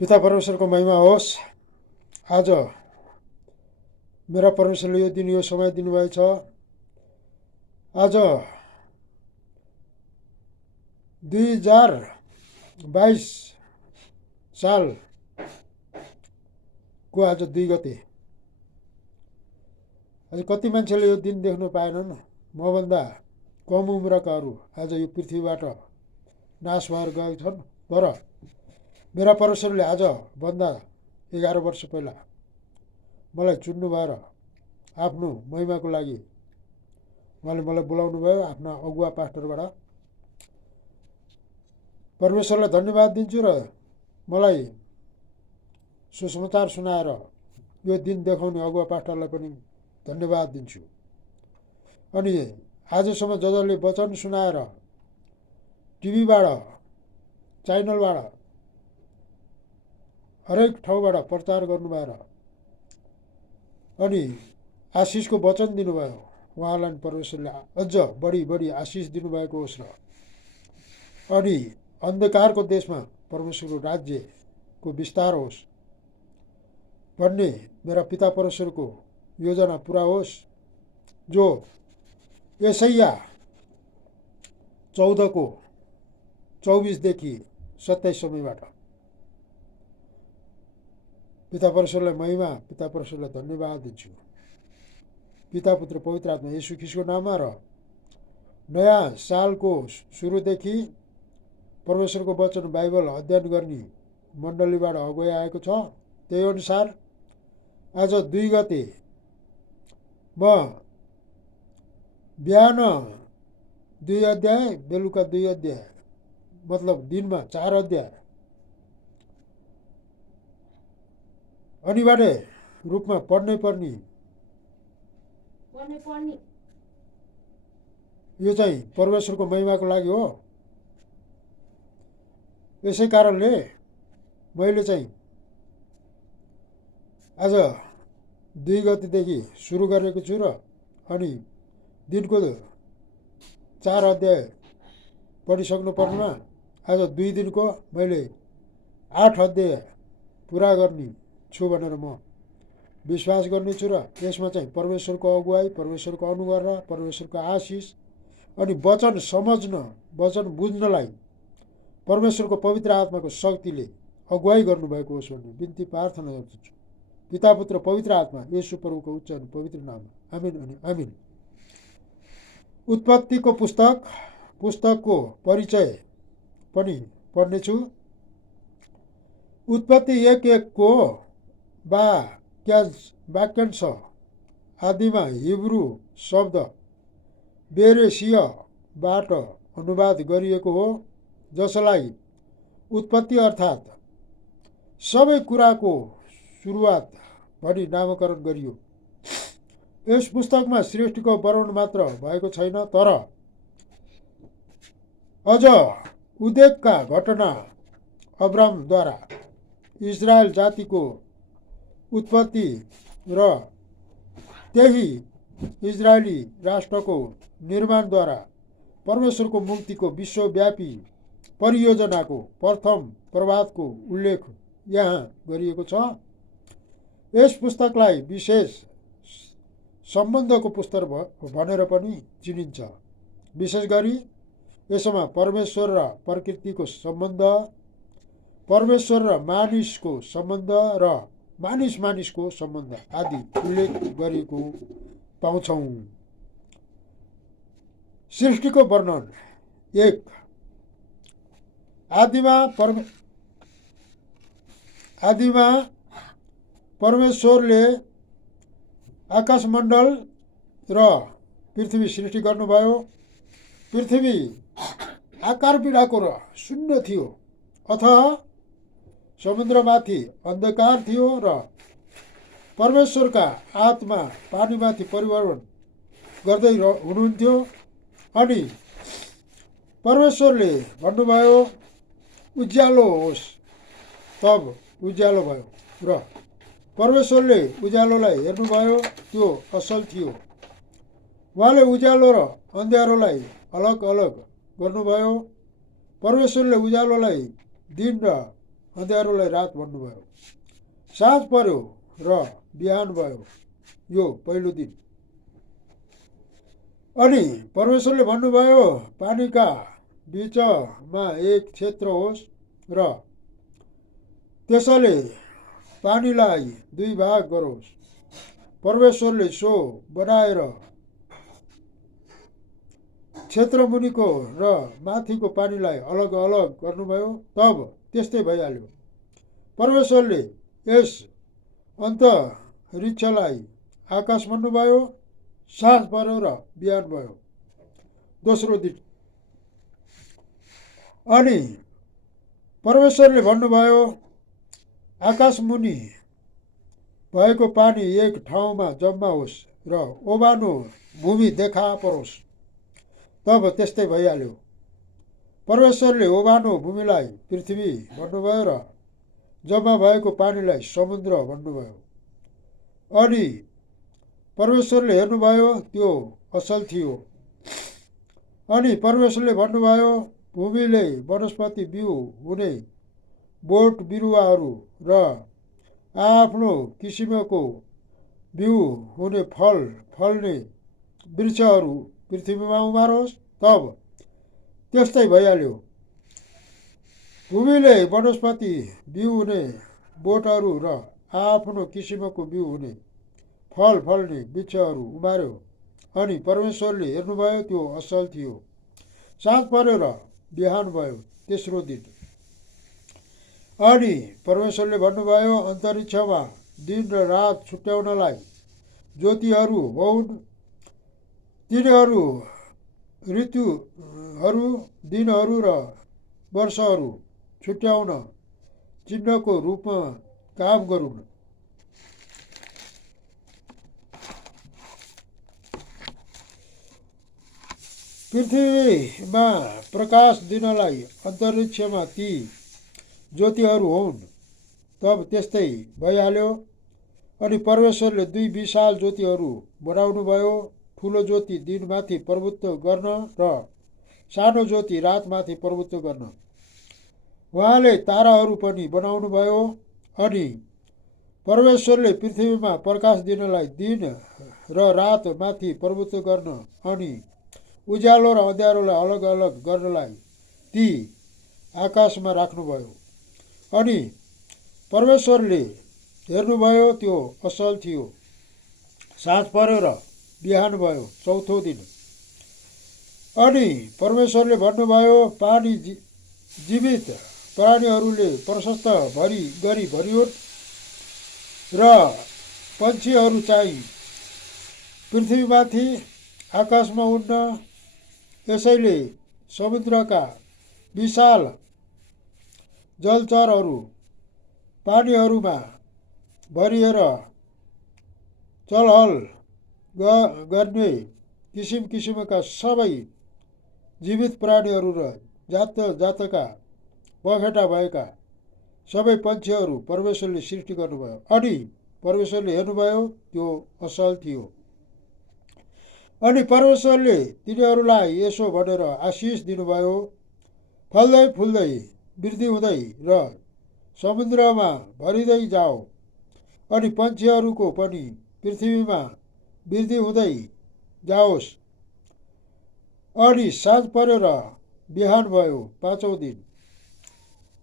पिता परमेश्वरको महिमा होस्। आज मेरा परमेश्वरले यो दिन यो समय दिनुभएछ। आज 2022 सालको आज 2 गते। आज कति मान्छेले यो दिन देख्नु पाएनन्। मभन्दा कम उम्रकाहरू आज यो पृथ्वीबाट नाश भएर गएका छन्। तर मेरा परमेश्वरले आज भन्दा 11 वर्ष पहिला मलाई चुन्नु भएर आफ्नो महिमाको लागि उहाँले मलाई बोलाउनु भयो आफ्ना अगुवा पास्टरबाट। परमेश्वरलाई धन्यवाद दिन्छु र मलाई सुसमाचार सुनाएर यो दिन देखाउने अगुवा पास्टरलाई पनि धन्यवाद दिन्छु। अनि आजसम्म जसले वचन सुनाएर टिभीबाट च्यानलबाट हरेक ठाउँबाट प्रचार गर्नुभएर अनि आशिषको वचन दिनुभयो, उहाँलाई परमेश्वरले अझ बढी बढी आशिष दिनुभएको होस् र अनि अन्धकारको देशमा परमेश्वरको राज्यको विस्तार होस् भन्ने मेरा पिता परमेश्वरको योजना पुरा होस्। जो यशाया 14:24 27 समयबाट पिता परमेश्वरलाई महिमा, पिता परमेश्वरलाई धन्यवाद दिन्छु। पिता पुत्र पवित्र आत्मा येशू ख्रीष्टको नाममा र नयाँ सालको सुरुदेखि परमेश्वरको वचन बाइबल अध्ययन गर्ने मण्डलीबाट अगुवाई आएको छ। त्यही अनुसार आज 2 गते म बिहान 2 अध्याय, बेलुका 2 अध्याय, मतलब दिनमा 4 अध्याय अनिवार्य रूपमा पढ्नै पर्ने यो चाहिँ परमेश्वरको महिमाको लागि हो। यसै कारणले मैले चाहिँ आज 2 गतेदेखि सुरु गरेको छु र अनि दिनको 4 अध्याय पढिसक्नु पर्नेमा आज 2 दिनको मैले 8 अध्याय पुरा गर्ने छु भनेर म विश्वास गर्नेछु र यसमा चाहिँ परमेश्वरको अगुवाई, परमेश्वरको अनुग्रह, परमेश्वरको आशिष अनि वचन समझ्न, वचन बुझ्नलाई परमेश्वरको पवित्र आत्माको शक्तिले अगुवाई गर्नुभएको होस् भन्ने बिन्ती प्रार्थना गर्दछु। पिता पुत्र पवित्र आत्मा येशू प्रभुको उच्च अनि पवित्र नाम, आमिन अनि आमिन। उत्पत्तिको पुस्तकको परिचय पनि पढ्नेछु। उत्पत्ति 1:1 को वाक्यांश आदिमा हिब्रू शब्द बेरेसियाबाट अनुवाद गरिएको हो, जसलाई उत्पत्ति अर्थात् सबै कुराको सुरुवात भनी नामकरण गरियो। यस पुस्तकमा सृष्टिको वर्णन मात्र भएको छैन, तर अझ उद्वेगका घटना, अब्रामद्वारा इजरायल जातिको उत्पत्ति र त्यही इजरायली राष्ट्रको निर्माणद्वारा परमेश्वरको मुक्तिको विश्वव्यापी परियोजनाको प्रथम प्रभातको उल्लेख यहाँ गरिएको छ। यस पुस्तकलाई विशेष सम्बन्धको पुस्तक भनेर पनि चिनिन्छ। विशेष गरी यसमा परमेश्वर र प्रकृतिको सम्बन्ध, परमेश्वर र मानिसको सम्बन्ध र मानिसको सम्बन्ध आदि उल्लेख गरिएको पाउँछौँ। सृष्टिको वर्णन 1। आदिमा परमेश्वरले आकाशमण्डल र पृथ्वी सृष्टि गर्नुभयो। पृथ्वी आकार बिडाको र शून्य थियो, अथवा समुद्रमाथि अन्धकार थियो र परमेश्वरका आत्मा पानीमाथि परिभ्रमण गर्दै हुनुहुन्थ्यो। अनि परमेश्वरले भन्नुभयो उज्यालो होस्, तब उज्यालो भयो र परमेश्वरले उज्यालोलाई हेर्नुभयो, त्यो असल थियो। उहाँले उज्यालो र अँध्यारोलाई अलग अलग गर्नुभयो। परमेश्वरले उज्यालोलाई दिन र अँध्यारोलाई रात भन्नुभयो। साँझ पर्यो र बिहान भयो, यो पहिलो दिन। अनि परमेश्वरले भन्नुभयो, पानीका बीचमा एक क्षेत्र होस् र त्यसले पानीलाई दुई भाग गरोस्। परमेश्वरले सो बनाएर क्षेत्र मुनिको र माथिको पानीलाई अलग अलग गर्नुभयो। तब त्यस्तै भइहाल्यो। परमेश्वरले यस अन्तरिक्षलाई आकाश भन्नुभयो। साँझ पर्यो र बिहान भयो, दोस्रो दिन। अनि परमेश्वरले भन्नुभयो, आकाश मुनि भएको पानी एक ठाउँमा जम्मा होस् र ओबानो भूमि देखा परोस्। तब त्यस्तै भइहाल्यो। परमेश्वरले ओबानो भूमिलाई पृथ्वी भन्नुभयो र जम्मा भएको पानीलाई समुद्र भन्नुभयो। अनि परमेश्वरले हेर्नुभयो, त्यो असल थियो। अनि परमेश्वरले भन्नुभयो, भूमिले वनस्पति बिउ हुने बोट बिरुवाहरू र आफ्नो किसिमको बिउ हुने फल फल्ने वृक्षहरू पृथ्वीमा उमारोस्। तब त्यस्तै भइहाल्यो। भूमिले वनस्पति बिउ हुने बोटहरू र आफ्नो किसिमको बिउ हुने फल फल्ने वृक्षहरू उमार्यो। अनि परमेश्वरले हेर्नुभयो, त्यो असल थियो। साँझ पर्यो र बिहान भयो, तेस्रो दिन। अनि परमेश्वरले भन्नुभयो, अन्तरिक्षमा दिन र रात छुट्याउनलाई ज्योतिहरू होउन्। तिनीहरू ऋतुहरू, दिनहरू र वर्षहरू छुट्याउन चिन्हको रूपमा काम गरून्। पृथ्वीमा प्रकाश दिनलाई अन्तरिक्षमा ती ज्योतिहरू हुन्। तब त्यस्तै भइहाल्यो। अनि परमेश्वरले दुई विशाल ज्योतिहरू बनाउनुभयो, ठुलो ज्योति दिनमाथि प्रभुत्व गर्न र सानो ज्योति रातमाथि प्रभुत्व गर्न। उहाँले ताराहरू पनि बनाउनुभयो। अनि परमेश्वरले पृथ्वीमा प्रकाश दिनलाई दिन र रातमाथि प्रभुत्व गर्न अनि उज्यालो र अँध्यारोलाई अलग अलग गर्नलाई ती आकाशमा राख्नुभयो। अनि परमेश्वरले हेर्नुभयो, त्यो असल थियो। साँझ पर्यो र बिहान भयो, चौथो दिन। अनि परमेश्वरले भन्नुभयो, पानी जीवित प्राणीहरूले प्रशस्त गरी भरियोन् र पन्छीहरू चाहिँ पृथ्वीमाथि आकाशमा उड्न। यसैले समुद्रका विशाल जलचरहरू पानीहरूमा भरिएर चलहल गर्ने किसिम किसिमका सबै जीवित प्राणीहरू र जात जातका पखेटा भएका सबै पन्छीहरू परमेश्वरले सृष्टि गर्नुभयो। अनि परमेश्वरले हेर्नुभयो, त्यो असल थियो। अनि परमेश्वरले तिनीहरूलाई यसो भनेर आशिष दिनुभयो, फल्दै फुल्दै वृद्धि हुँदै र समुद्रमा भरिँदै जाओ। अनि पन्छीहरूको पनि पृथ्वीमा वृद्धि हुँदै जाओस्। अनि साँझ पर्यो र बिहान भयो, पाँचौँ दिन।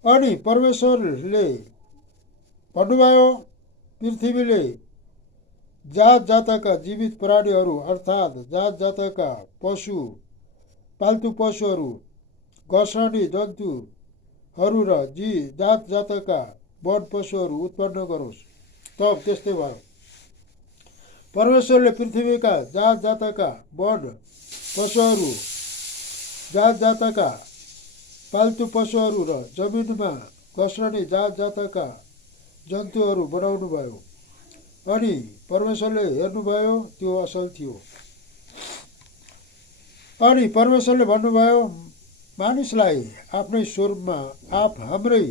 अनि परमेश्वरले भन्नुभयो, पृथ्वीले जात जातका जीवित प्राणीहरू अर्थात् जात जातका पशु, पाल्तु पशुहरू, घस्रने जन्तुहरू र जात जातका वन पशुहरू उत्पन्न गरोस्। तब त्यस्तै भयो। परमेश्वरले पृथ्वीका जात जातका वन पशुहरू, जात जातका पाल्तु पशुहरू र जमिनमा घस्रने जात जातका जन्तुहरू बनाउनुभयो। अनि परमेश्वरले हेर्नुभयो, त्यो असल थियो। अनि परमेश्वरले भन्नुभयो, मानिसलाई आफ्नै स्वरूपमा हाम्रै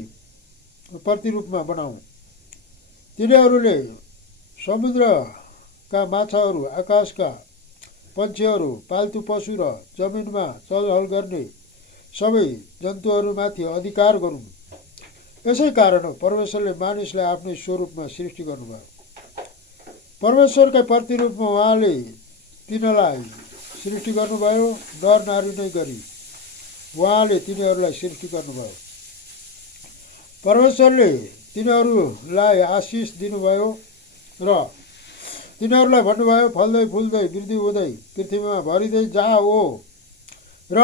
प्रतिरूपमा बनाऊ। तिनीहरूले समुद्रका माछाहरू, आकाशका पन्छीहरू, पाल्तु पशु र जमिनमा चलहल गर्ने सबै जन्तुहरूमाथि अधिकार गरून्। यसै कारण हो परमेश्वरले मानिसलाई आफ्नै स्वरूपमा सृष्टि गर्नुभयो। परमेश्वरकै प्रतिरूपमा उहाँले तिनीलाई सृष्टि गर्नुभयो। नर नारी नै गरी उहाँले तिनीहरूलाई सृष्टि गर्नुभयो। परमेश्वरले तिनीहरूलाई आशिष दिनुभयो र तिनीहरूलाई भन्नुभयो, फल्दै फुल्दै वृद्धि हुँदै पृथ्वीमा भरिँदै जाओ र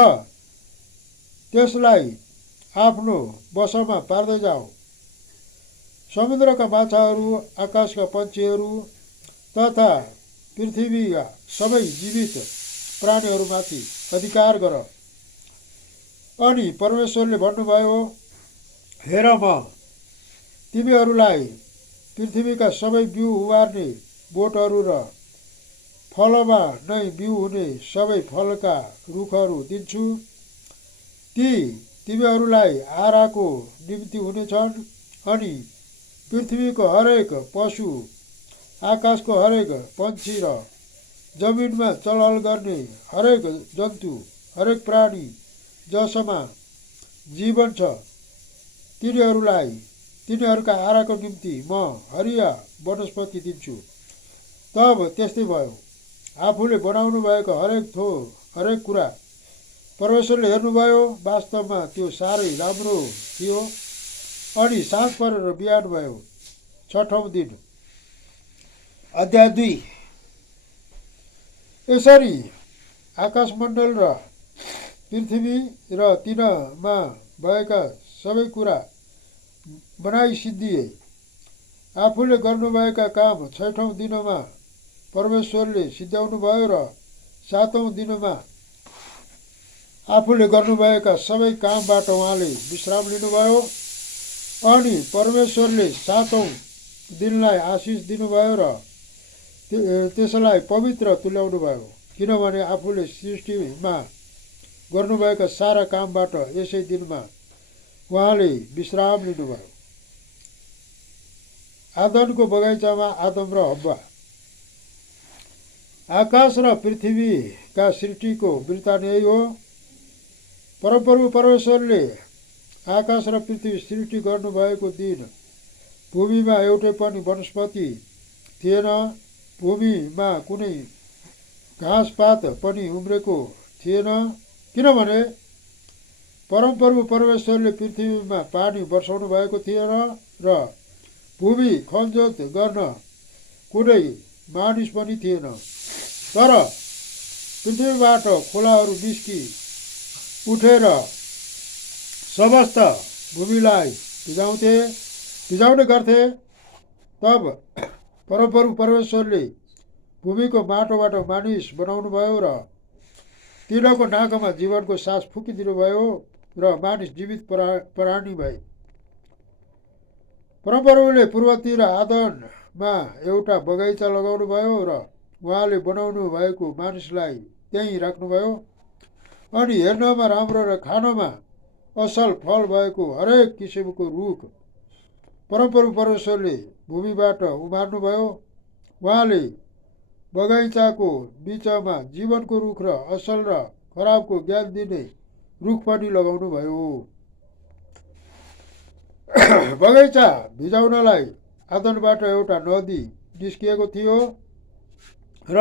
त्यसलाई आफ्नो वशमा पार्दै जाओ। समुद्रका माछाहरू, आकाशका पक्षीहरू तथा पृथ्वीका सबै जीवित प्राणीहरूमाथि अधिकार गर। अनि परमेश्वरले भन्नुभयो, हेर म तिमीहरूलाई पृथ्वीका सबै बिउ उमार्ने बोटहरू र फलमा नै बिउ हुने सबै फलका रुखहरू दिन्छु। ती तिमीहरूलाई आहारको निम्ति हुनेछन् अनि पृथ्वीको हरेक पशु, आकाशको हरेक पक्षी र जमिनमा चलहल गर्ने हरेक जन्तु, हरेक प्राणी जसमा जीवन छ, तिनीहरूका आहारको निम्ति म हरिया वनस्पति दिन्छु। तब त्यस्तै भयो। आफूले बनाउनु भएको हरेक कुरा परमेश्वरले हेर्नुभयो, वास्तवमा त्यो साह्रै राम्रो थियो। अनि साँझ परेर बिहान भयो, 6औं दिन। अध्याय 2। यसरी आकाशमण्डल र पृथ्वी र तिनमा भएका सबै कुरा बनाइ सिद्धिए। आफूले गर्नुभएका काम 6औं दिनमा परमेश्वरले सिद्ध्याउनु भयो र 7औं दिनमा आफूले गर्नुभएका सबै कामबाट उहाँले विश्राम लिनुभयो। अनि परमेश्वरले 7औं दिनलाई आशिष दिनुभयो र त्यसलाई पवित्र तुल्याउनु भयो, किनभने आफूले सृष्टिमा गर्नुभएका सारा कामबाट यसै दिनमा उहाँले विश्राम लिनुभयो। आदनको बगैँचामा आदम र हव्वा। आकाश र पृथ्वीका सृष्टिको वृत्तान्त यही हो। परमप्रभु परमेश्वरले आकाश र पृथ्वी सृष्टि गर्नुभएको दिन भूमिमा एउटै पनि वनस्पति थिएन। भूमिमा कुनै घाँसपात पनि उम्रेको थिएन, किनभने परमप्रभु परमेश्वरले पृथ्वीमा पानी वर्षाउनु भएको थिएन र भूमि खनजोत गर्न कुनै मानिस पनि थिएन। तर पृथ्वीबाट खोलाहरू निस्कि उठेर समस्त भूमिलाई भिजाउने गर्थे। तब परमप्रभु परमेश्वरले भूमिको माटोबाट मानिस बनाउनु भयो र तिनीहरूको नाकमा जीवनको सास फुकिदिनु भयो र मानिस जीवित प्राणी भए। परमप्रभुले पूर्वतिर आदनमा एउटा बगैँचा लगाउनु भयो र उहाँले बनाउनु भएको मानिसलाई त्यहीँ राख्नुभयो। अनि हेर्नमा राम्रो र खानमा असल फल भएको हरेक किसिमको रुख परमप्रभु परमेश्वरले भूमिबाट उमार्नुभयो। उहाँले बगैँचाको बिचमा जीवनको रुख र असल र खराबको ज्ञान दिने रुख पनि लगाउनु भयो। बगैँचा भिजाउनलाई आदनबाट एउटा नदी निस्किएको थियो र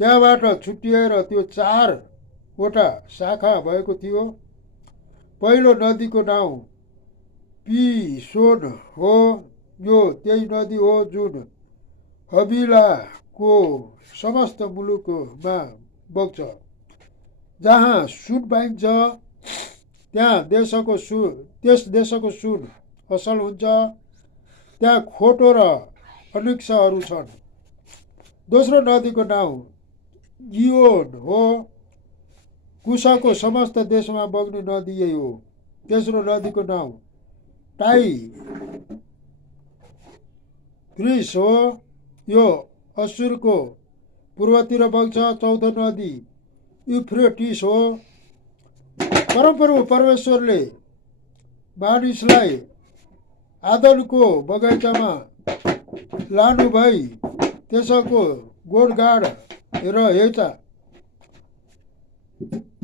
त्यहाँबाट छुट्टिएर त्यो 4वटा शाखा भएको थियो। पहिलो नदीको नाउँ पिसोन हो। यो त्यही नदी हो जुन हबिलाको समस्त मुलुकमा बग्छ। जहाँ सुन पाइन्छ त्यस देशको सुन असल हुन्छ। त्यहाँ खोटो र अनिक्षहरू छन्। दोस्रो नदीको नाउँ गियोन हो। कुशाको समस्त देशमा बग्ने नदी यही हो। तेस्रो नदीको नाउँ टाइग्रिस हो। यो असुरको पूर्वतिर बग्छ। चौथो नदी युफ्रेटिस हो। परमप्रभु परमेश्वरले मानिसलाई आदनको बगैँचामा लानु भई त्यसको गोडगाड र हेरचाह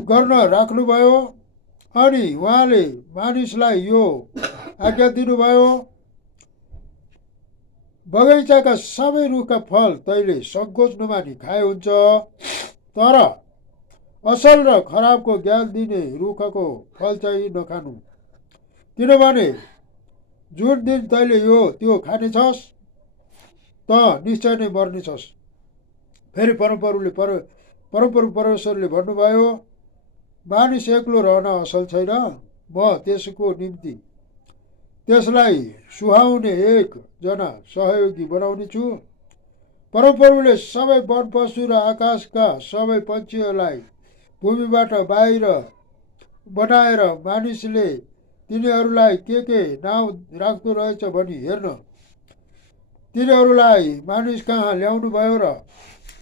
गर्न राख्नुभयो। अनि उहाँले मानिसलाई यो आज्ञा दिनुभयो, बगैँचाका सबै रुखका फल तैँले सङ्कोच नमानी खाए हुन्छ, तर असल र खराबको ज्ञान दिने रुखको फल चाहिँ नखानु, किनभने जुन दिन तैँले त्यो खानेछस् त निश्चय नै मर्नेछस्। फेरि परमप्रभु परमेश्वरले भन्नुभयो, मानिस एक्लो रहन असल छैन, म त्यसको निम्ति त्यसलाई सुहाउने एकजना सहयोगी बनाउने छु। परमप्रभुले सबै वन पशु र आकाशका सबै पक्षीहरूलाई भूमिबाट बाहिर बनाएर मानिसले तिनीहरूलाई के नाउँ राख्दो रहेछ भनी हेर्न तिनीहरूलाई मानिस कहाँ ल्याउनु भयो र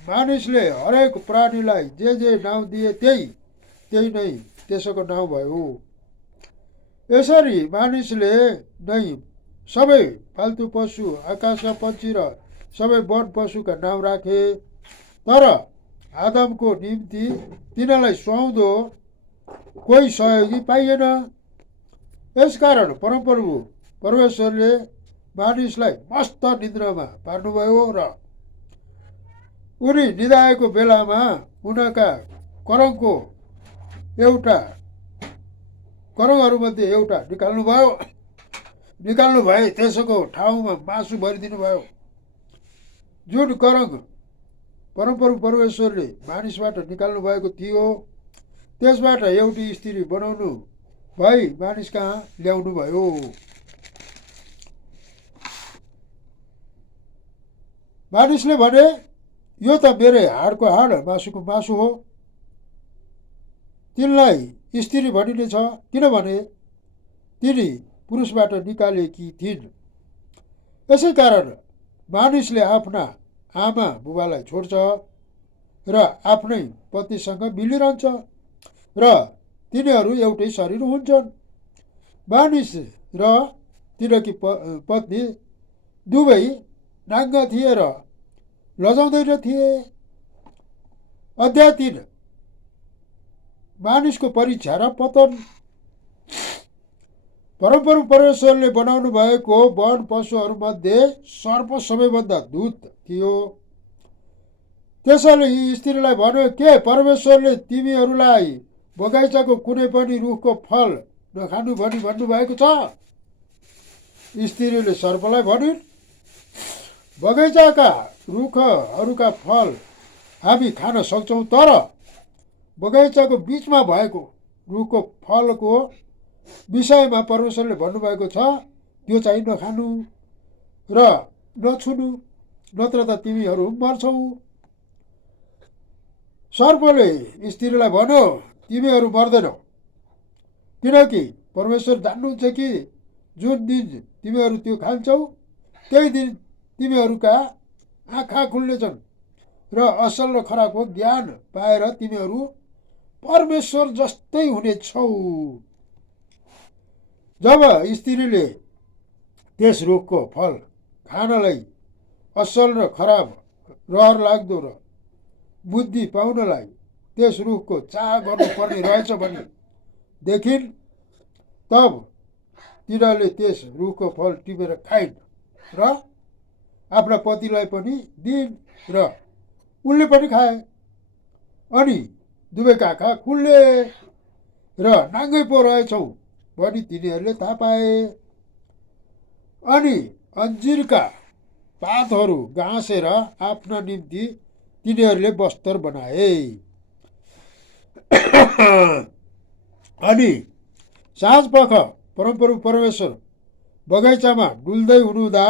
मानिसले हरेक प्राणीलाई जे नाउँ दिए त्यही नै त्यसको नाउँ भयो। यसरी मानिसले नै सबै पाल्तु पशु, आकाशका पक्षी र सबै वन पशुका नाउँ राखे, तर आदमको निम्ति तिनीहरूलाई सुहाउँदो कोही सहयोगी पाइएन। यसकारण परमप्रभु परमेश्वरले मानिसलाई मस्त निद्रामा पार्नुभयो र उनी निदाएको बेलामा उनका करङहरूमध्ये एउटा निकाल्नु भए त्यसको ठाउँमा मासु भरिदिनु भयो। जुन करङ परमप्रभु परमेश्वरले मानिसबाट निकाल्नु भएको थियो, त्यसबाट एउटी स्त्री बनाउनु भई मानिस कहाँ ल्याउनु भयो। मानिसले भने, यो त मेरै हाडको हाड, मासुको मासु हो। तिनलाई स्त्री भनिनेछ, किनभने तिनी पुरुषबाट निकालेकी थिइन्। यसै कारण मानिसले आफ्ना आमा बुबालाई छोड्छ र आफ्नै पतिसँग मिलिरहन्छ र तिनीहरू एउटै शरीर हुन्छन्। मानिस र तिनकी पत्नी दुवै नाङ्गा थिए र लजाउँदैन थिए। अध्याय 3, मानिसको परीक्षा र पतन। परमप्रभु परमेश्वरले बनाउनु भएको वन पशुहरूमध्ये सर्प सबैभन्दा धूत थियो। त्यसैले यी स्त्रीलाई भन्यो, के परमेश्वरले तिमीहरूलाई बगैँचाको कुनै पनि रुखको फल नखानु भनी भन्नुभएको छ? स्त्रीले सर्पलाई भनिन्, बगैँचाका रुखहरूका फल हामी खान सक्छौँ, तर बगैँचाको बिचमा भएको रुखको फलको विषयमा परमेश्वरले भन्नुभएको छ, त्यो चाहिँ नखानु र नछुनु, नत्र त तिमीहरू मर्छौ। सर्पले स्त्रीलाई भन्यो, तिमीहरू मर्दैनौ, किनकि परमेश्वर जान्नुहुन्छ कि जुन दिन तिमीहरू त्यो खान्छौ त्यही दिन तिमीहरूका आँखा खुल्नेछन् र असल र खराबको ज्ञान पाएर तिमीहरू परमेश्वर जस्तै हुनेछौ। जब स्त्रीले त्यस रुखको फल खानलाई असल र खराब, रहर लाग्दो र बुद्धि पाउनलाई त्यस रुखको चाह गर्नुपर्ने रहेछ भने देखिन्, तब तिनीहरूले त्यस रुखको फल टिपेर खाइन् र आफ्ना पतिलाई पनि दिइन् र उनले पनि खाए। अनि दुवैका आँखा खुल्ले र नाङ्गै पो रहेछौ भनी तिनीहरूले थाहा पाए। अनि अन्जिरका पातहरू गाँसेर आफ्ना निम्ति तिनीहरूले वस्त्र बनाए। अनि साँझपख परमप्रभु परमेश्वर बगैँचामा डुल्दै हुनुहुँदा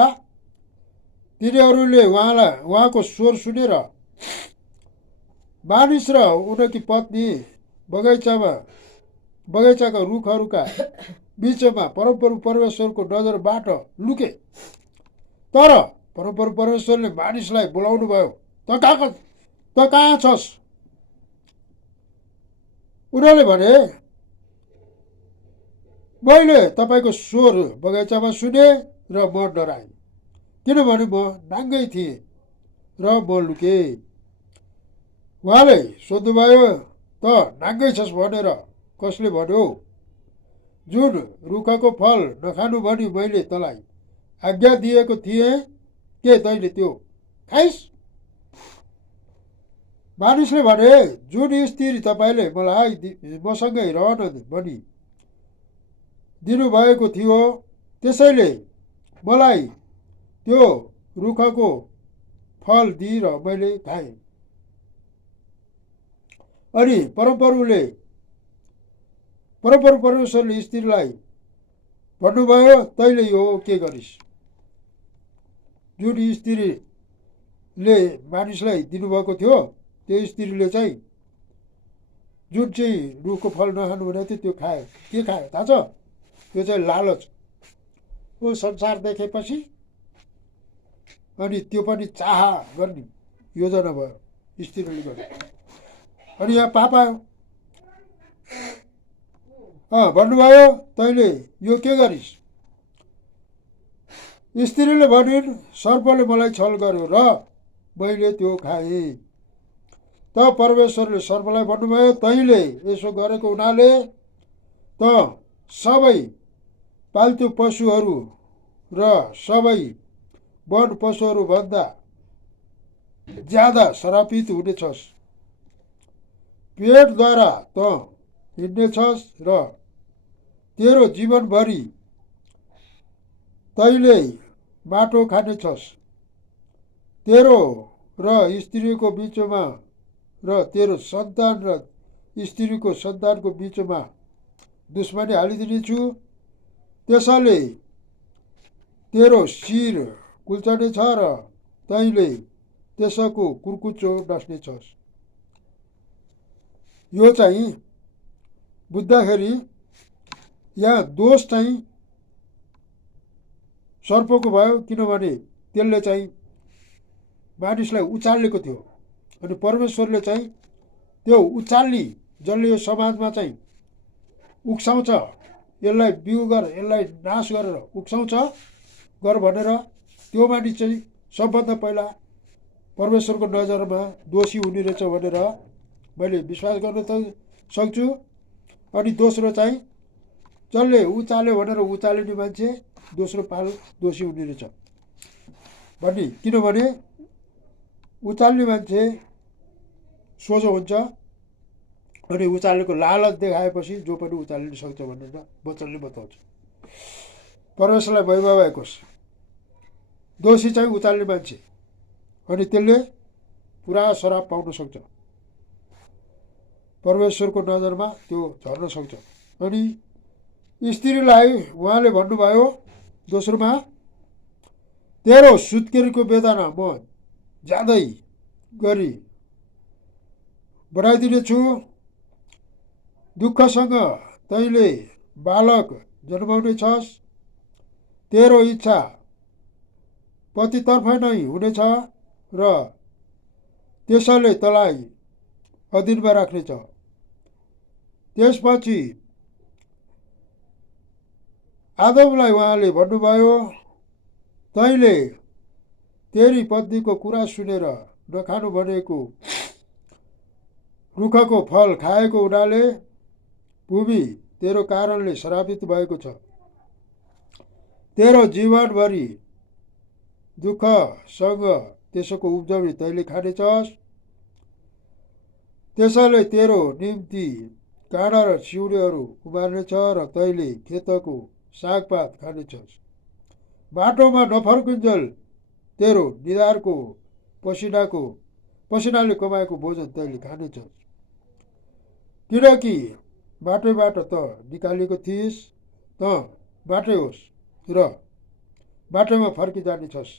तिनीहरूले उहाँको स्वर सुनेर मानिस र उनकी पत्नी बगैँचाका रुखहरूका बिचमा परमप्रभु परमेश्वरको नजरबाट लुके। तर परमप्रभु परमेश्वरले मानिसलाई बोलाउनु भयो, त कहाँ छस्? उनीहरूले भने, मैले तपाईँको स्वर बगैँचामा सुने र म डराएँ, किनभने म नाङ्गै थिएँ र म लुकेँ। उहाँले सोध्नुभयो, त नाङ्गै छस् भनेर कसले भन्यो? जुन रुखको फल नखानु भनी मैले तँलाई आज्ञा दिएको थिएँ, के तैँले त्यो खाइस्? मानिसले भने, जुन स्त्री तपाईँले मलाई मसँगै रहन भनी दिनुभएको थियो, त्यसैले मलाई त्यो रुखको फल दिई र मैले खाएँ। अनि परमप्रभु परमेश्वरले स्त्रीलाई भन्नुभयो, तैँले यो के गरिस्? जुन स्त्रीले मानिसलाई दिनुभएको थियो, त्यो स्त्रीले चाहिँ जुन चाहिँ रुखको फल नखानु भनेको थियो त्यो खायो। के खायो थाहा छ? त्यो चाहिँ लालच हो। संसार देखेपछि अनि त्यो पनि चाह गर्ने योजना भयो स्त्रीले गर्यो। अनि यहाँ पापा भन्नुभयो, तैँले यो के गरिस्? स्त्रीले भनिन्, सर्पले मलाई छल गर्यो र मैले त्यो खाएँ। त परमेश्वरले सर्पलाई भन्नुभयो, तैँले यसो गरेको हुनाले त सबै पाल्तु पशुहरू र सबै वन पशुहरूभन्दा ज्यादा श्रापित हुनेछस्। पेटद्वारा त हिँड्नेछस् र तेरो जीवनभरि तैँले माटो खानेछस्। तेरो र स्त्रीको बिचमा र तेरो सन्तान र स्त्रीको सन्तानको बिचमा दुश्मनी हालिदिनेछु। त्यसैले तेरो शिर कुल्चनेछ र तैँले त्यसको कुर्कुच्चो डस्नेछस्। यो चाहिँ बुझ्दाखेरि यहाँ दोष चाहिँ सर्पको भयो, किनभने त्यसले चाहिँ मानिसलाई उचालेको थियो। अनि परमेश्वरले चाहिँ त्यो उचाल्ने जसले यो समाजमा चाहिँ उक्साउँछ, यसलाई बिउ गर, यसलाई नाश गरेर उक्साउँछ गर भनेर, त्यो मानिस चाहिँ सबभन्दा पहिला परमेश्वरको नजरमा दोषी हुने रहेछ भनेर मैले विश्वास गर्न त सक्छु। अनि दोस्रो चाहिँ जसले उचाल्यो भनेर उचालिने मान्छे दोस्रो पाल दोषी हुने रहेछ भन्ने। किनभने उचाल्ने मान्छे सोझो हुन्छ अनि उचालेको लालच देखाएपछि जो पनि उचालिन सक्छ भनेर वचनले बताउँछ। परमेश्वरलाई महिमा भएको होस्। दोषी चाहिँ उचाल्ने मान्छे, अनि त्यसले पुरा श्राप पाउन सक्छ। परमेश्वरको नजरमा त्यो झर्न सक्छ। अनि स्त्रीलाई उहाँले भन्नुभयो दोस्रोमा, तेरो सुत्केरीको वेदना म ज्यादै गरी बढाइदिनेछु। दुःखसँग तैँले बालक जन्माउने छस्। तेरो इच्छा पतितर्फ नै हुनेछ र त्यसैले तँलाई अधीनमा राख्नेछ। त्यसपछि आदमलाई उहाँले भन्नुभयो, तैँले तेरी पत्नीको कुरा सुनेर नखानु भनेको रुखको फल खाएको हुनाले भूमि तेरो कारणले श्रापित भएको छ। तेरो जीवनभरि दुःखसँग त्यसको उब्जनी तैँले खानेछस्। त्यसैले तेरो निम्ति काँडा र सिउँडीहरू उमार्नेछ र तैँले खेतको सागपात खानेछस्। बाटोमा नफर्कुन्जेल तेरो निधारको पसिनाले कमाएको भोजन तैँले खानेछस्। किनकि बाटैबाट त निकालेको थिइस्, त बाटै होस् र बाटैमा फर्किजानेछस्।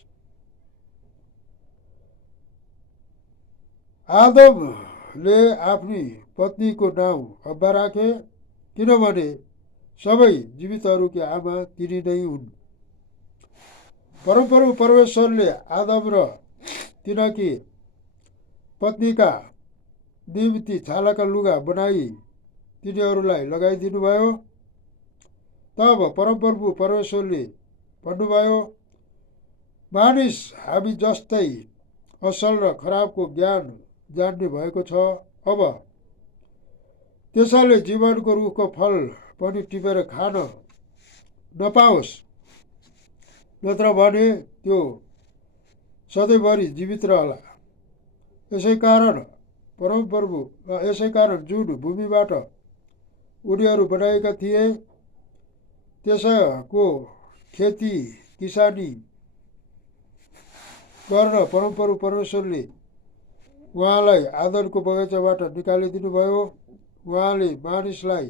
आदमले आफ्नी पत्नीको नाउँ हब्बा राखे, किनभने सबै जीवितहरूकी आमा तिनी नै हुन्। परमप्रभु परमेश्वरले आदम र तिनकी पत्नीका निम्ति छालाका लुगा बनाई तिनीहरूलाई लगाइदिनु भयो। तब परमप्रभु परमेश्वरले भन्नुभयो, मानिस हामी जस्तै असल र खराबको ज्ञान जान्ने भएको छ। अब त्यसैले जीवनको रुखको फल पनि टिपेर खान नपाओस्, नत्र भने त्यो सधैँभरि जीवित रहला। यसै कारण जुन भूमिबाट उनीहरू बनाएका थिए त्यसको खेती किसानी गर्न परमप्रभु परमेश्वरले उहाँलाई आदनको बगैँचाबाट निकालिदिनु भयो। उहाँले मानिसलाई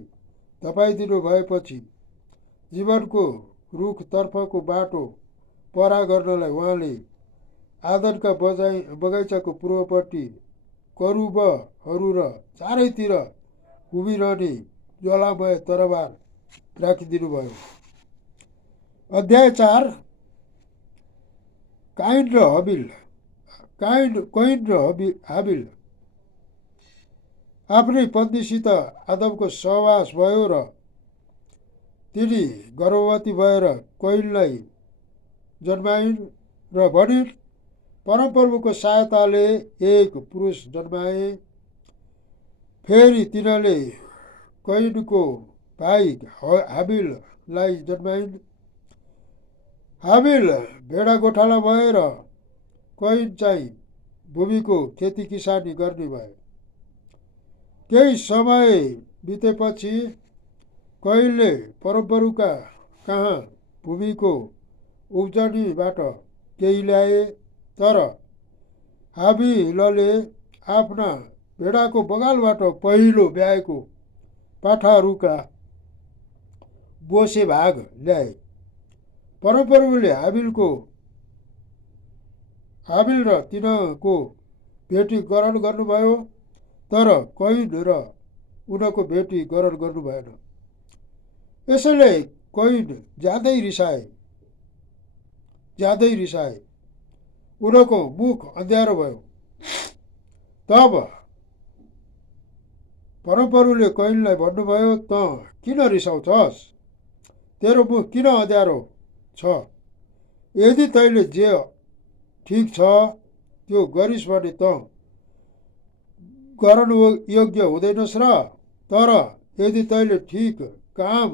धपाइदिनु भएपछि जीवनको रुखतर्फको बाटो परा गर्नलाई उहाँले आदनका बगैँचाको पूर्वपट्टि करुबहरू र चारैतिर उभिरहने ज्वालामय तरबार राखिदिनु भयो। अध्याय 4 कैन र हाबिल। आफ्नै पत्नीसित आदमको सहवास भयो र तिनी गर्भवती भएर कैनलाई जन्माइन् र भनिन्, परमप्रभुको सहायताले एक पुरुष जन्माए। फेरि तिनीहरूले कैनको भाइ हाबिललाई जन्माइन्। हाबिल भेडा गोठाला भएर कैन चाहिँ भूमिको खेती किसानी गर्ने भए। केही समय बितेपछि कैनले परमप्रभुका कहाँ भूमिको उब्जनीबाट केही ल्याए, तर हाबिलले आफ्ना भेडाको बगालबाट पहिलो ब्याएको पाठाहरूका बोसे भाग ल्याए। परमप्रभुले हाबिल र तिनको भेटी ग्रहण गर्नुभयो, तर कैन र उनको भेटी ग्रहण गर्नु भएन। यसैले कैन ज्यादै रिसाए, उनको मुख अँध्यारो भयो। तब परमप्रभुले कैनलाई भन्नुभयो, त किन रिसाउँछस्? तेरो मुख किन अँध्यारो छ? यदि तैँले जे ठिक छ त्यो गरिस् भने त गर्न योग्य हुँदैनस् र, तर यदि तैँले ठिक काम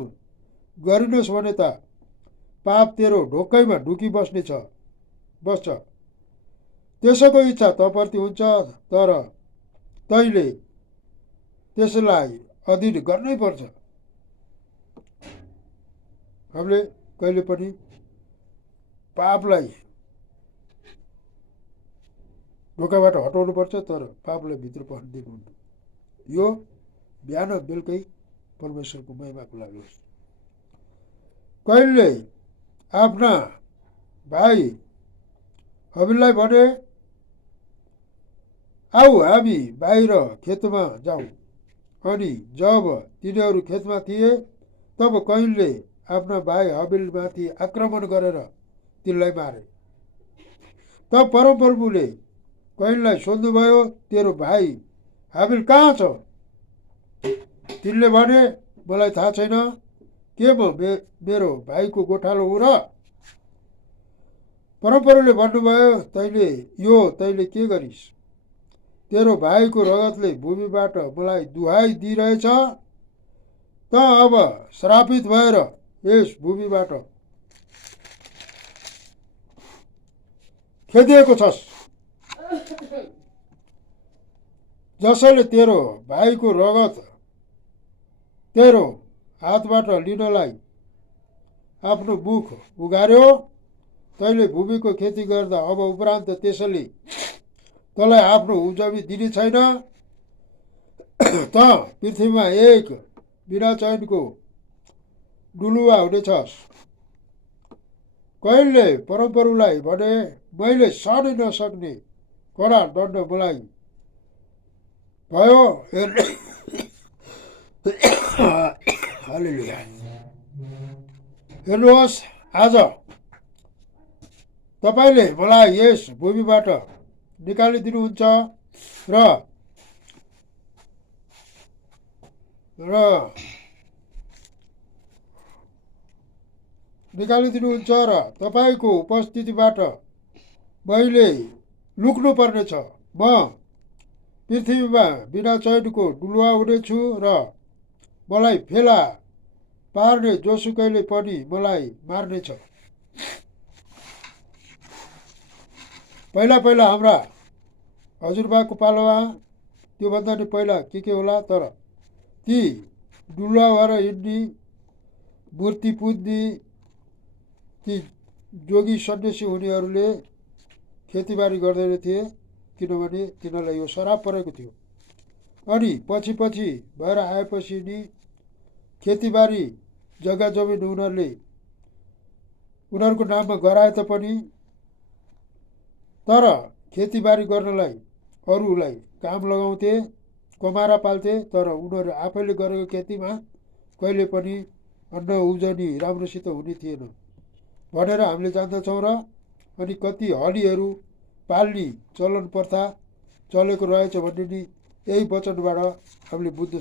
गरिनस् भने त पाप तेरो ढोकैमा ढुकी बस्छ। त्यसको इच्छा तँप्रति हुन्छ, तर तैँले त्यसलाई अधीन गर्नै पर्छ। हामीले कहिले पनि पापलाई ढोकाबाट हटाउनु पर्छ, तर पापलाई भित्र पस्न दिनुहुन्न। यो बिहान बेलुकै परमेश्वरको महिमाको लागि होस्। कैनले आफ्ना भाइ हाबिललाई भने, आऊ हामी बाहिर खेतमा जाउँ। अनि जब तिनीहरू खेतमा थिए तब कैनले आफ्ना भाइ हाबिलमाथि आक्रमण गरेर तिनलाई मारे। तब परमप्रभुले कैनलाई सोध्नुभयो, तेरो भाइ हाबिल कहाँ छ? तिनले भने, मलाई थाहा छैन, के म मेरो भाइको गोठालो हुँ र? परमप्रभुले भन्नुभयो, तैँले के गरिस्? तेरो भाइको रगतले भूमिबाट मलाई दुहाई दिइरहेछ। त अब श्रापित भएर यस भूमिबाट खेदिएको छस्। जसले तेरो भाइको रगत तेरो हातबाट लिनलाई आफ्नो मुख उघार्यो, तैँले भूमिको खेती गर्दा अब उपरान्त त्यसले तँलाई आफ्नो उब्जनी दिने छैन। त पृथ्वीमा एक बिना चयनको डुलुवा हुनेछस्। कैनले परमप्रभुलाई भने, मैले सहनै नसक्ने कडा दण्ड मलाई भयो। हालेलुया। हेर्नुहोस्, आज तपाईँले मलाई यस भूमिबाट निकालिदिनुहुन्छ र तपाईँको उपस्थितिबाट मैले लुक्नु पर्नेछ। म पृथ्वीमा बिना चयनको डुलुवा हुनेछु र मलाई फेला पार्ने जोसुकैले पनि मलाई मार्नेछ। पहिला पहिला हाम्रा हजुरबाको पालोमा त्योभन्दा नि पहिला के होला, तर ती डुल्वा भएर हिँड्ने, मूर्ति पुज्ने ती जोगी सन्यासी हुनेहरूले खेतीबारी गर्दैन थिए, किनभने तिनीहरूलाई यो श्राप परेको थियो। अनि पछि पछि भएर आएपछि नि खेतीबारी जग्गा जमिन उनीहरूको नाममा गराए तापनि तर खेतीबारी गर्नलाई अरूलाई काम लगाउँथे, कमारा पाल्थे, तर उनीहरू आफैले गरेको खेतीमा कहिले पनि अन्न उब्जनी राम्रोसित हुने थिएन भनेर हामीले जान्दछौँ। र अनि कति हलीहरू पाल्ने चलन प्रथा चलेको रहेछ भन्ने नि यही वचनबाट हामीले बुझ्न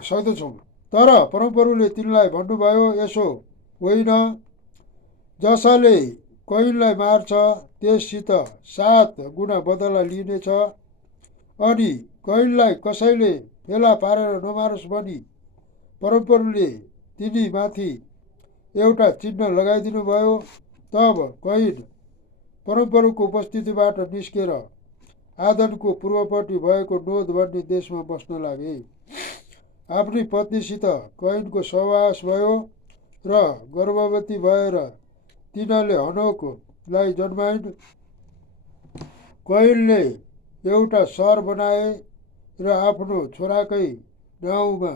सक्दछौँ। तर परमप्रभुले तिनलाई भन्नुभयो, यसो होइन, जसले कैनलाई मार्छ त्यससित 7 गुणा बदला लिनेछ। अनि कैनलाई कसैले फेला पारेर नमारोस् भनी परमप्रभुले तिनी माथि एउटा चिन्ह लगाइदिनु भयो। तब कैन परमप्रभुको उपस्थितिबाट निस्केर आदनको पूर्वपट्टि भएको नोद भन्ने देशमा बस्न लागे। आफ्नी पत्नीसित कैनको सहवास भयो र गर्भवती भएर तिनले हनोकलाई जन्माइन्। कैनले एउटा सहर बनाए र आफ्नो छोराकै नाउँमा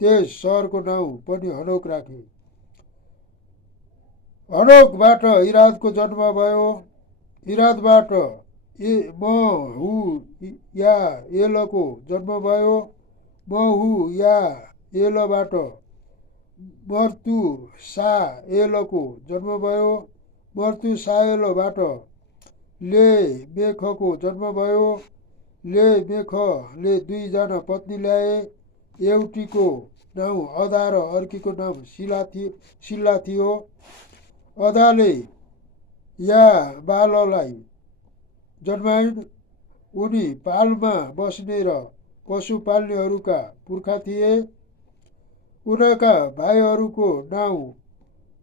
त्यस सहरको नाउँ पनि हनोक राखे। हनोकबाट इरादको जन्म भयो। इरादबाट महुयाएलको जन्म भयो। महुयाएलबाट मर्तुसाएलको जन्म भयो। मर्तुसाएलबाट लेमेखको जन्म भयो। लेमेखले 2 जना पत्नी ल्याए। एउटीको नाउँ अदा र अर्कीको नाम सिल्ला थियो। अदाले याबाललाई जन्माइन्। उनी पालमा बस्ने र पशु पाल्नेहरूका पुर्खा थिए। उनका भाइहरूको नाउँ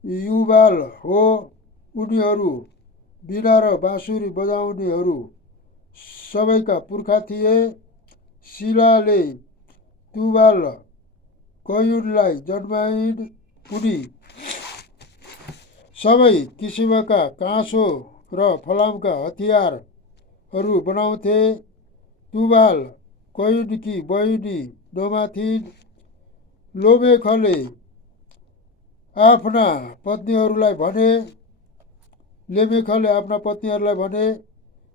युबाल हो। उनीहरू वीणा र बाँसुरी बजाउनेहरू सबैका पुर्खा थिए। सिलाले तुबाल कयुनलाई जन्माइन्। उनी सबै किसिमका काँसो र फलामका हतियारहरू बनाउँथे। तुबाल कयुनकी बहिनी नोमा थिइन्। लोमेखले आफ्ना पत्नीहरूलाई भने,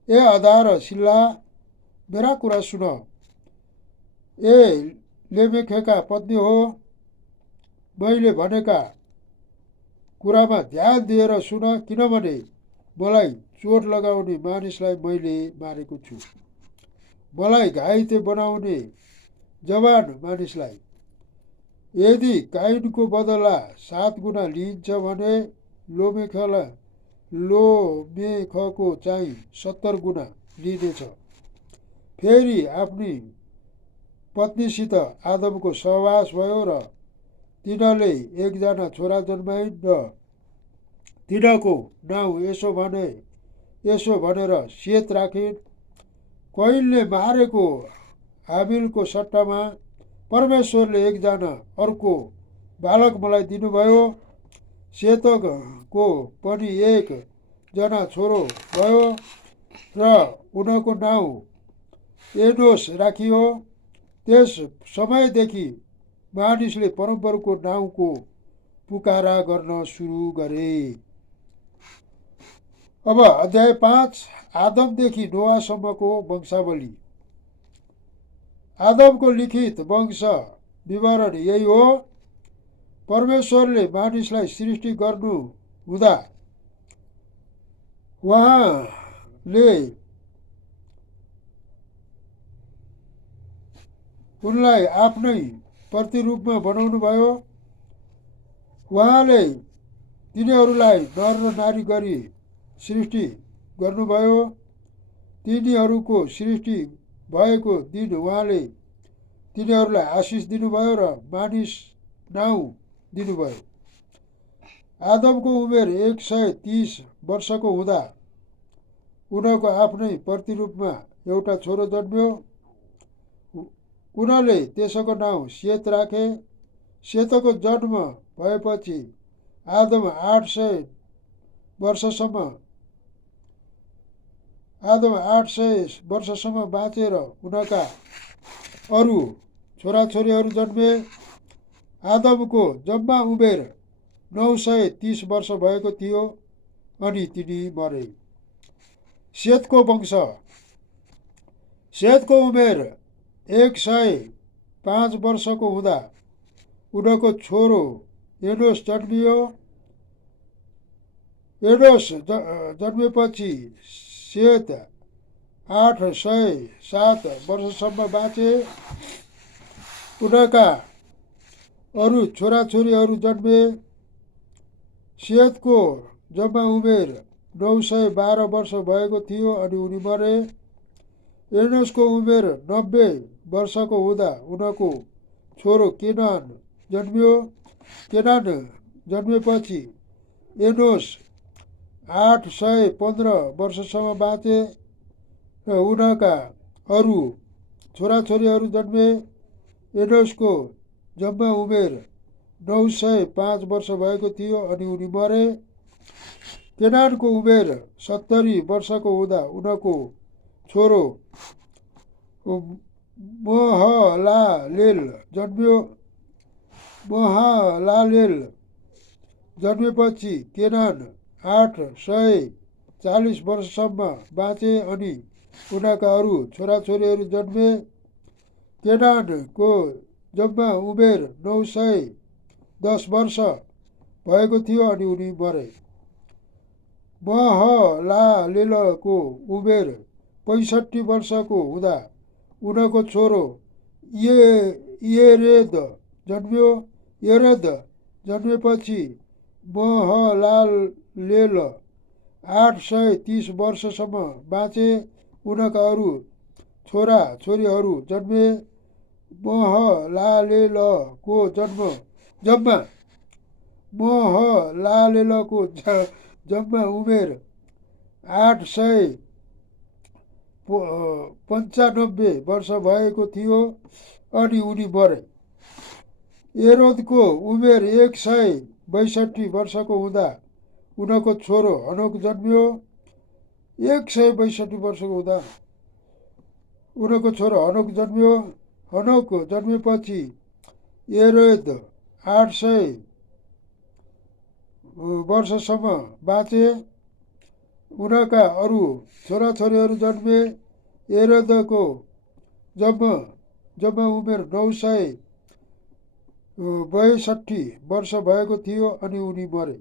ए अदा र सिल्ला, मेरा कुरा सुन। ए लेमेखका पत्नी हो, मैले भनेका कुरामा ध्यान दिएर सुन, किनभने मलाई चोट लगाउने मानिसलाई मैले मारेको छु। मलाई घाइते बनाउने जवान मानिसलाई। यदि काइनको बदला 7 गुणा लिइन्छ भने लोमेखको चाहिँ 70 गुणा लिनेछ। फेरि आफ्नी पत्नीसित आदमको सहवास भयो र तिनले 1 जना छोरा जन्माइन् र तिनको नाउँ यसो भनेर सेत राखिन्। कैनले मारेको हाबिलको सट्टामा परमेश्वरले 1 जना अर्को बालक मलाई दिनुभयो। सेतको पनि 1 जना छोरो भयो र उनको नाउँ एनोस राखियो। त्यस समयदेखि मानिसले परमप्रभुको नाउँको पुकारा गर्न सुरु गरे। अब अध्याय 5, आदमदेखि नोआसम्मको वंशावली। आदमको लिखित वंश विवरण यही हो। परमेश्वरले मानिसलाई सृष्टि गर्नु हुँदा उहाँले उनलाई आफ्नै प्रतिरूपमा बनाउनु भयो। उहाँले तिनीहरूलाई नर र नारी गरी सृष्टि गर्नुभयो। तिनीहरूको सृष्टि भएको दिन उहाँले तिनीहरूलाई आशिष दिनुभयो र मानिस नाउँ दिनुभयो। आदमको उमेर 130 वर्षको हुँदा उनको आफ्नै प्रतिरूपमा एउटा छोरो जन्म्यो। उनले त्यसको नाउँ सेत राखे। सेतको जन्म भएपछि आदम 800 वर्षसम्म बाँचेर उनका अरू छोराछोरीहरू जन्मे। आदमको जम्मा उमेर 930 वर्ष भएको थियो अनि तिनी मरे। सेतको वंश। सेतको उमेर 105 वर्षको हुँदा उनको छोरो एनोस जन्मियो। एनोस जन्मेपछि सेत 807 वर्षसम्म बाँचे। उनका अरू छोराछोरीहरू जन्मे। सेतको जम्मा उमेर 912 वर्ष भएको थियो अनि उनी मरे। एनोसको उमेर 90 वर्षको हुँदा उनको छोरो केनान जन्मियो। केनान जन्मेपछि एनोस 815 वर्षसम्म बाँचे र उनका अरू छोराछोरीहरू जन्मे। एनोसको जम्मा उमेर 905 वर्ष भएको थियो अनि उनी मरे। केनानको उमेर 70 वर्षको हुँदा उनको छोरो महलालेल जन्मियो। महलालेल जन्मेपछि केनान 840 वर्षसम्म बाँचे अनि उनका अरू छोराछोरीहरू जन्मे। केनानको जम्मा उमेर 910 वर्ष भएको थियो अनि उनी मरे। महलालेलको उमेर 65 वर्षको हुँदा उनको छोरो येरेद जन्मियो। येरेद जन्मेपछि महलालेल 830 वर्षसम्म बाँचे। उनका अरू छोराछोरीहरू जन्मे। महलालेलको जम्मा उमेर 895 वर्ष भएको थियो अनि उनी मरे। एरोदको उमेर 162 वर्षको हुँदा उनको छोरो हनोक जन्मियो। 162 वर्षको हुँदा उनको छोरो हनोक जन्मियो। हनोक जन्मेपछि एरोद 800 वर्षसम्म बाँचे। उनका अरू छोराछोरीहरू जन्मे। एरोदको जम्मा उमेर 962 वर्ष भएको थियो अनि उनी मरे।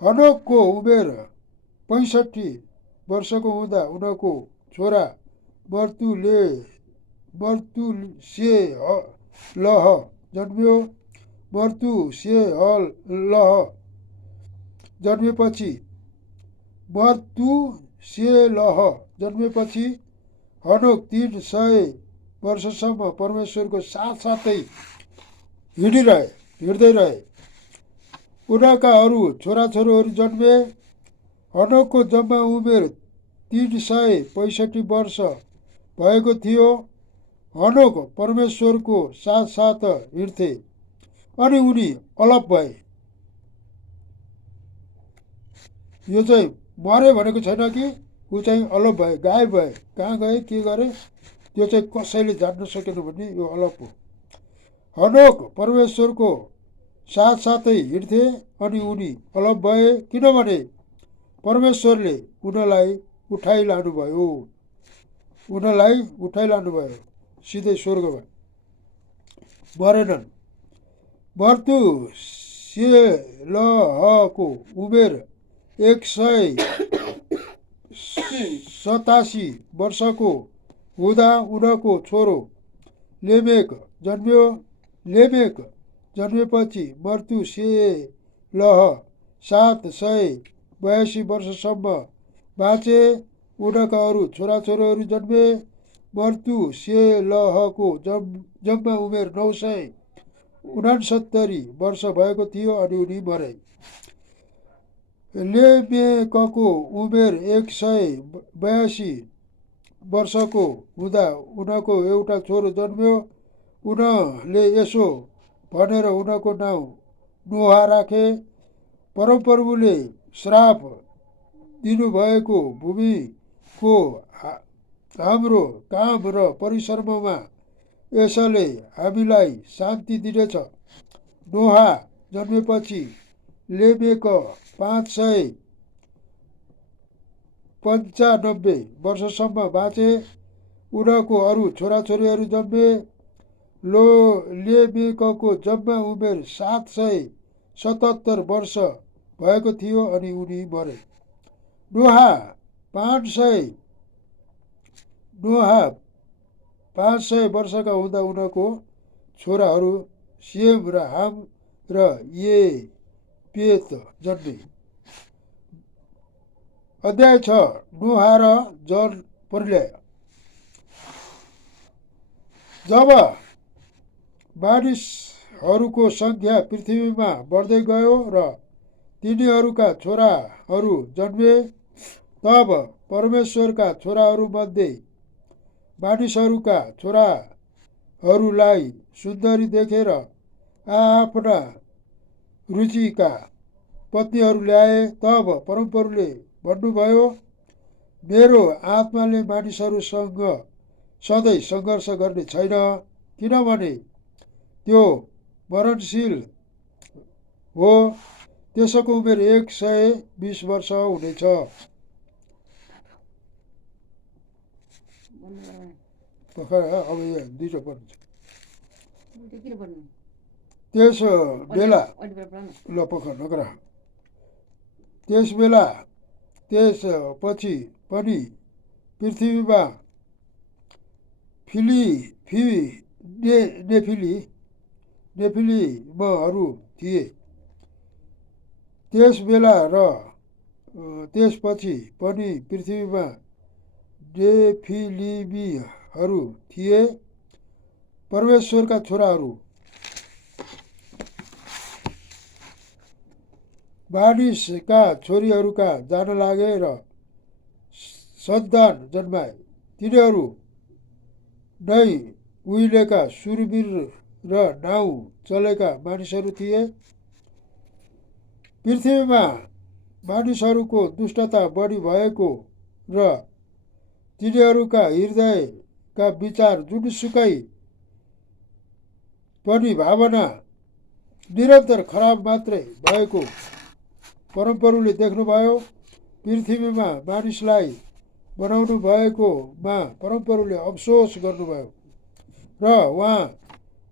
हनोकको उमेर 65 वर्षको हुँदा उनको छोरा मर्तुसेलह जन्मियो। मर्तुसेलह जन्मेपछि हनोक 300 वर्षसम्म परमेश्वरको साथसाथै हिँड्दै रहे। उनका अरू छोराछोरीहरू जन्मे। हनोकको जम्मा उमेर 365 वर्ष भएको थियो। हनोक परमेश्वरको साथ हिँड्थे अनि उनी अलप भए। यो चाहिँ मरे भनेको छैन कि ऊ चाहिँ अलप भए, गायब भए, कहाँ गए के गरे त्यो चाहिँ कसैले जान्न सकेन भन्ने यो अलप हो। हनोक परमेश्वरको साथसाथै हिँड्थे अनि उनी अलप भए किनभने परमेश्वरले उनलाई उठाइलानुभयो सिधै स्वर्गमा। मरेनन्। मर्तुसेलहको उमेर 187 वर्षको हुँदा उनको छोरो लेमेक जन्मियो। लेमेक जन्मेपछि मर्तुसेलह 782 वर्षसम्म बाँचे। उनका अरू छोराछोरीहरू जन्मे। मर्तुसेलहको जम्मा उमेर 969 वर्ष भएको थियो अनि उनी मरे। लेमेकको उमेर 182 वर्षको हुँदा उनको एउटा छोरो जन्म्यो। उनले यसो भनेर उनको नाउँ नोहा राखे, परमप्रभुले श्राप दिनुभएको भूमिको हाम्रो काम र परिश्रममा यसले हामीलाई शान्ति दिनेछ। नोहा जन्मेपछि लेमेक 595 वर्षसम्म बाँचे। उनको अरू छोराछोरीहरू जन्मे। लेमेकको जम्मा उमेर 777 वर्ष भएको थियो अनि उनी मरे। नोहा 500 वर्षका हुँदा उनको छोराहरू सेम र हाम र येपेत जन्मे। अध्याय 6 नोहा र जल प्रलय। जब मानिसहरूको सङ्ख्या पृथ्वीमा बढ्दै गयो र तिनीहरूका छोराहरू जन्मे, तब परमेश्वरका छोराहरूमध्ये मानिसहरूका छोराहरूलाई सुन्दरी देखेर आफ्ना रुचिका पत्नीहरू ल्याए। तब परमप्रभुले भन्नुभयो, मेरो आत्माले मानिसहरूसँग सधैँ सङ्घर्ष गर्ने छैन, किनभने त्यो मरणशील हो। त्यसको उमेर 120 वर्ष हुनेछ। अब यहाँ दुईवटा पर्छ। त्यस बेला ल पख नगर। त्यस बेला त्यसपछि पनि पृथ्वीमा नेफिलिमहरू थिए। त्यस बेला र त्यसपछि पनि पृथ्वीमा नेफिलिमीहरू थिए। परमेश्वरका छोराहरू मानिसका छोरीहरूका जान लागे र सन्तान जन्माए। तिनीहरू नै उहिलेका सुरवीर र नाउँ चलेका मानिसहरू थिए। पृथ्वीमा मानिसहरूको दुष्टता बढी भएको र तिनीहरूका हृदयका विचार जुनसुकै पनि भावना निरन्तर खराब मात्रै भएको परमप्रभुले देख्नुभयो। पृथ्वीमा मानिसलाई बनाउनु भएकोमा परमप्रभुले अफसोस गर्नुभयो र उहाँ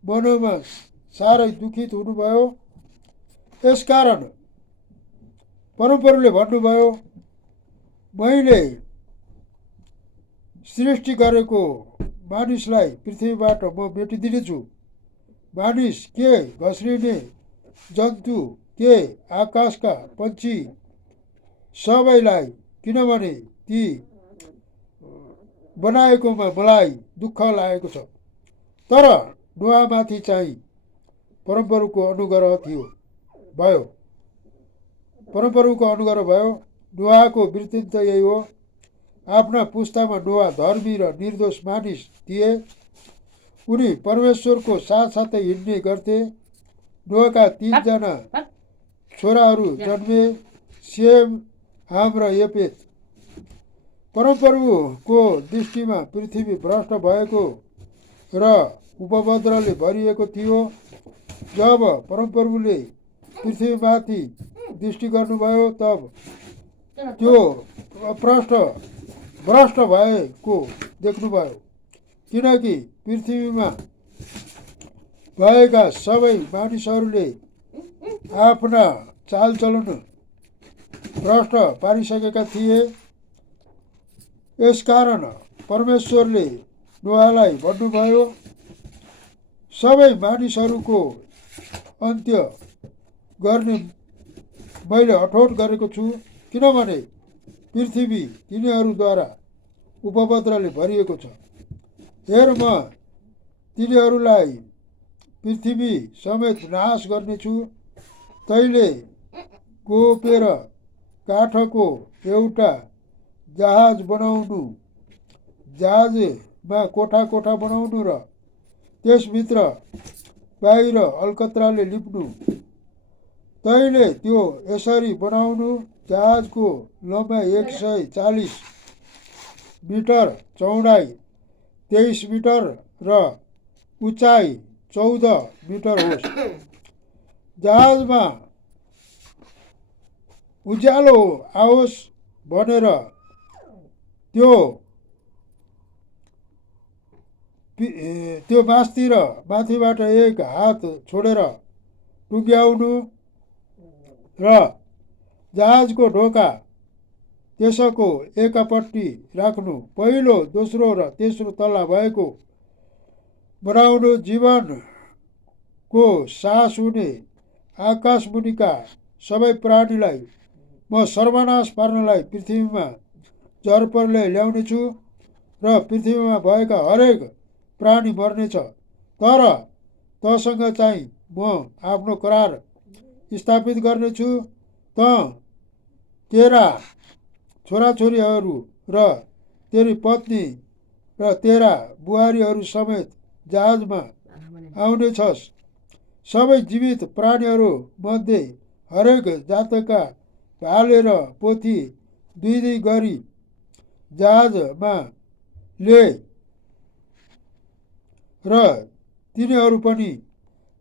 मनमा साह्रै दुखित हुनुभयो। यसकारण परमप्रभुले भन्नुभयो, मैले सृष्टि गरेको मानिसलाई पृथ्वीबाट म मेटिदिनेछु। मानिस के घस्रिने जन्तु के आकाशका पक्षी सबैलाई, किनभने ती बनाएकोमा मलाई दुःख लागेको छ। तर नोहामाथि चाहिँ परमप्रभुको अनुग्रह भयो। परमप्रभुको अनुग्रह भयो। नोहाको वृत्तान्त यही हो। आफ्ना पुस्तामा नोहा धर्मी र निर्दोष मानिस थिए। उनी परमेश्वरको साथसाथै हिँड्ने गर्थे। नोहाका 3 जना छोराहरू जन्मे, सेम, हाम र येपेत। परमप्रभुको दृष्टिमा पृथ्वी भ्रष्ट भएको र उपद्रवले भरिएको थियो। जब परमप्रभुले पृथ्वीमाथि दृष्टि गर्नुभयो, तब त्यो भ्रष्ट भएको देख्नुभयो, किनकि पृथ्वीमा भएका सबै मानिसहरूले आफ्ना चालचलन भ्रष्ट पारिसकेका थिए। यसकारण परमेश्वरले नोहालाई भन्नुभयो, सबै मानिसहरूको अन्त्य गर्ने मैले अठोट गरेको छु, किनभने पृथ्वी तिनीहरूद्वारा उपद्रवले भरिएको छ। हेर म तिनीहरूलाई पृथ्वी समेत नाश गर्नेछु। तैँले गोपेर काठको एउटा जहाज बनाउनु, जहाजमा कोठा कोठा बनाउनु र त्यसभित्र बाहिर अलकत्राले लिप्नु। तैँले त्यो यसरी बनाउनु, जहाजको लम्बाइ 140 मिटर, चौडाइ 23 मिटर र उचाइ 14 मिटर होस्। जहाजमा उज्यालो आओस् भनेर त्यो मास्तिर माथिबाट एक हात छोडेर टुङ्ग्याउनु र जहाजको ढोका त्यसको एकापट्टि राख्नु। पहिलो, दोस्रो र तेस्रो तल्ला भएको बनाउनु। जीवनको सास हुने आकाशमुनिका सबै प्राणीलाई म सर्वनाश पार्नलाई पृथ्वीमा जरपरले ल्याउनेछु र पृथ्वीमा भएका हरेक प्राणी मर्नेछ। तर तँसँग चाहिँ म आफ्नो करार स्थापित गर्नेछु। त तेरा छोराछोरीहरू र तेरी पत्नी र तेरा बुहारीहरू समेत जहाजमा आउनेछस्। सबै जीवित प्राणीहरू मध्ये हरेक जातका भाले र पोथी 2 गरी जहाजमा ले र तिनीहरू पनि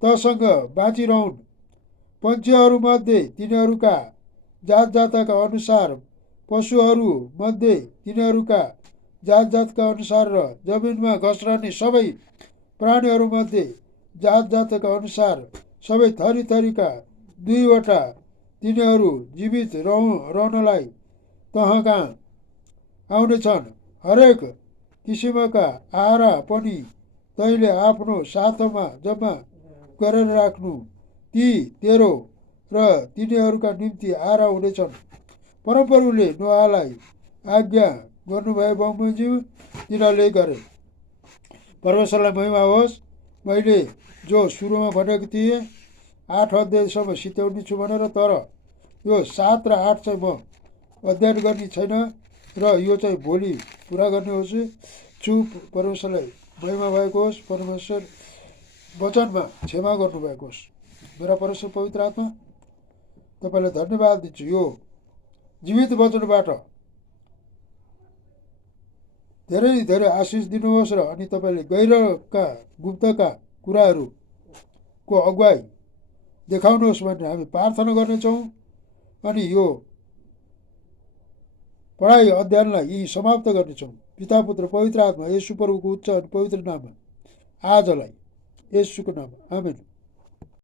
तसँग बाँचिरहन्। पन्छीहरूमध्ये तिनीहरूका जातका अनुसार, पशुहरूमध्ये तिनीहरूका जातका अनुसार र जमिनमा घस्रने सबै प्राणीहरूमध्ये जातका अनुसार सबै थरी थरीका 2वटा तिनीहरू जीवित रहनलाई तँकहाँ आउनेछन्। हरेक किसिमका आहारा पनि तैँले आफ्नो साथमा जम्मा गरेर राख्नु। ती तेरो र तिनीहरूका निम्ति आहारा हुनेछन्। परमप्रभुले नोआलाई आज्ञा गर्नुभए बमोजिम तिनीहरूले गरे। परमेश्वरलाई महिमा होस्। मैले जो सुरुमा भनेको थिएँ 8 अध्यायसम्म सित्याउने छु भनेर, तर यो 7 र 8 चाहिँ म अध्ययन गर्ने छैन र यो चाहिँ भोलि पुरा गर्ने छु। परमेश्वरलाई महिमा भएको होस्। परमेश्वर वचनमा क्षमा गर्नुभएको होस्। मेरा परमेश्वर पवित्र आत्मा, तपाईँलाई धन्यवाद दिन्छु। यो जीवित वचनबाट धेरै धेरै आशिष दिनुहोस् र अनि तपाईँले गहिरका गुप्तका कुराहरूको अगुवाई देखाउनुहोस् भनेर हामी प्रार्थना गर्नेछौँ। अनि यो पढाइ अध्ययनलाई यी समाप्त गर्नेछौँ। पिता, पुत्र, पवित्र आत्मा, येशू प्रभुको उच्च अनि पवित्र नाममा आजलाई, येशूको नाममा, आमेन।